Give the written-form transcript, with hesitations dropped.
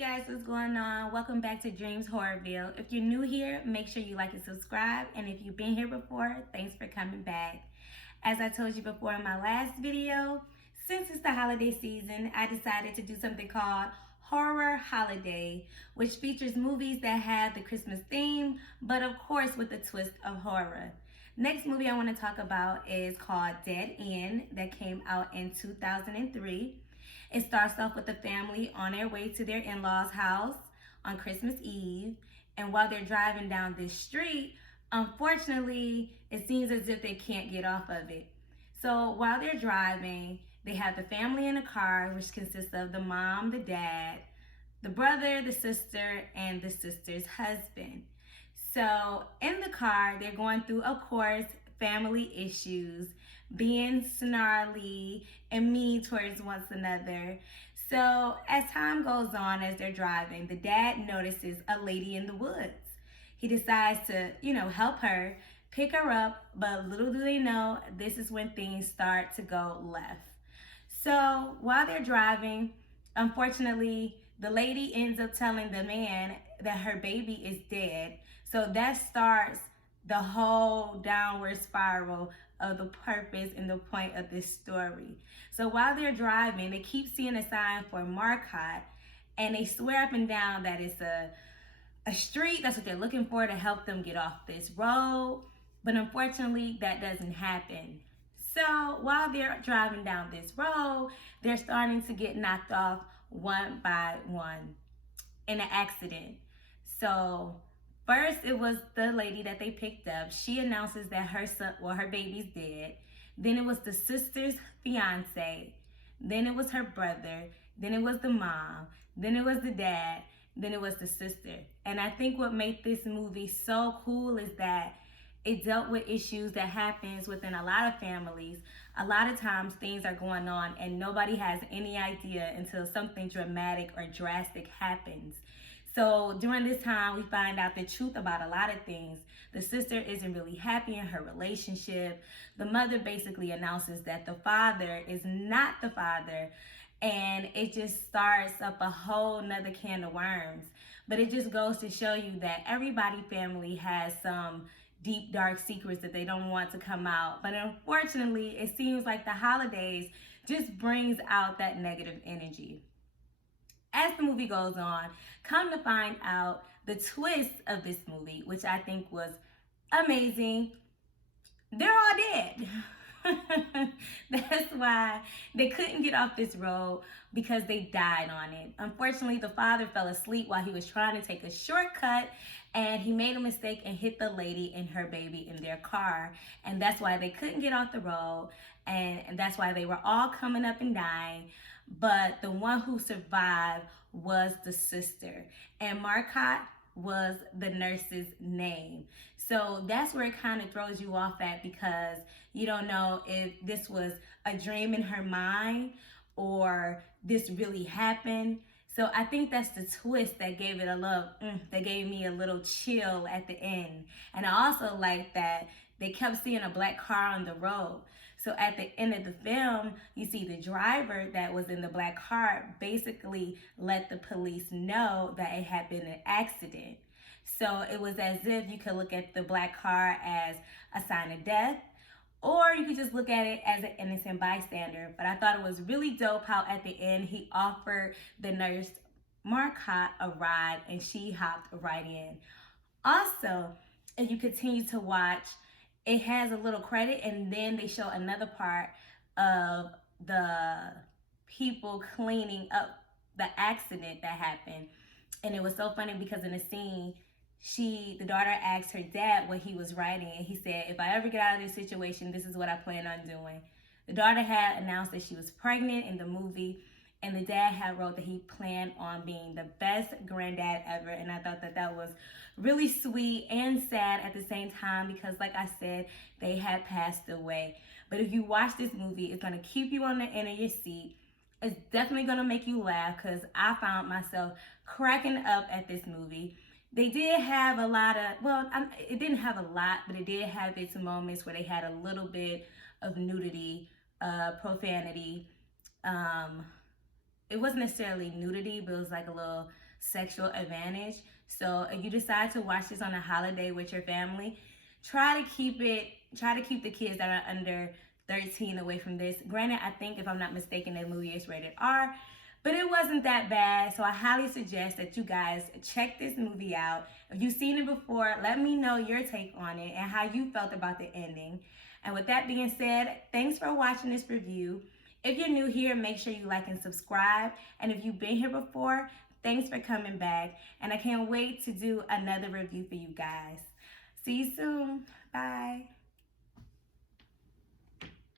guys, what's going on? Welcome back to DreamsHorrorVille. If you're new here, make sure you like and subscribe. And if you've been here before, thanks for coming back. As I told you before in my last video, since it's the holiday season, I decided to do something called Horror Holiday, which features movies that have the Christmas theme, but of course with a twist of horror. Next movie I want to talk about is called Dead End, that came out in 2003. It starts off with the family on their way to their in-laws' house on Christmas Eve. And while they're driving down this street, unfortunately, it seems as if they can't get off of it. So while they're driving, they have the family in a car, which consists of the mom, the dad, the brother, the sister, and the sister's husband. So in the car, they're going through, of course, family issues, being snarly and mean towards one another. So as time goes on, as they're driving, the dad notices a lady in the woods. He decides to, help her, pick her up, but little do they know, this is when things start to go left. So while they're driving, unfortunately, the lady ends up telling the man that her baby is dead. So that starts the whole downward spiral of the purpose and the point of this story. So while they're driving, they keep seeing a sign for Marcotte, and they swear up and down that it's a street. That's what they're looking for to help them get off this road. But unfortunately, that doesn't happen. So while they're driving down this road, they're starting to get knocked off one by one in an accident. So first, it was the lady that they picked up. She announces that her baby's dead. Then it was the sister's fiance. Then it was her brother. Then it was the mom. Then it was the dad. Then it was the sister. And I think what made this movie so cool is that it dealt with issues that happens within a lot of families. A lot of times things are going on and nobody has any idea until something dramatic or drastic happens. So during this time, we find out the truth about a lot of things. The sister isn't really happy in her relationship. The mother basically announces that the father is not the father. And it just starts up a whole nother can of worms. But it just goes to show you that everybody's family has some deep, dark secrets that they don't want to come out. But unfortunately, it seems like the holidays just brings out that negative energy. As the movie goes on, come to find out the twist of this movie, which I think was amazing. They're all dead. That's why they couldn't get off this road, because they died on it. Unfortunately, the father fell asleep while he was trying to take a shortcut, and he made a mistake and hit the lady and her baby in their car. And that's why they couldn't get off the road, and that's why they were all coming up and dying. But the one who survived was the sister, and Marcotte was the nurse's name. So that's where it kind of throws you off at, because you don't know if this was a dream in her mind or this really happened. So I think that's the twist that gave it a little, that gave me a little chill at the end. And I also like that they kept seeing a black car on the road. So at the end of the film, you see the driver that was in the black car basically let the police know that it had been an accident. So it was as if you could look at the black car as a sign of death, or you could just look at it as an innocent bystander. But I thought it was really dope how at the end he offered the nurse Marcotte a ride, and she hopped right in. Also, if you continue to watch, it has a little credit, and then they show another part of the people cleaning up the accident that happened. And it was so funny because in the scene, the daughter asked her dad what he was writing, and he said, if I ever get out of this situation, this is what I plan on doing. The daughter had announced that she was pregnant in the movie, and the dad had wrote that he planned on being the best granddad ever. And I thought that that was really sweet and sad at the same time, because like I said, they had passed away. But if you watch this movie, it's going to keep you on the end of your seat. It's definitely going to make you laugh, because I found myself cracking up at this movie. They did have a lot of, it didn't have a lot, but it did have its moments where they had a little bit of nudity, profanity. It wasn't necessarily nudity, but it was like a little sexual advantage. So if you decide to watch this on a holiday with your family, try to keep the kids that are under 13 away from this. Granted, I think if I'm not mistaken, the movie is rated R, but it wasn't that bad. So I highly suggest that you guys check this movie out. If you've seen it before, let me know your take on it and how you felt about the ending. And with that being said, thanks for watching this review. If you're new here, make sure you like and subscribe. And if you've been here before, thanks for coming back. And I can't wait to do another review for you guys. See you soon. Bye.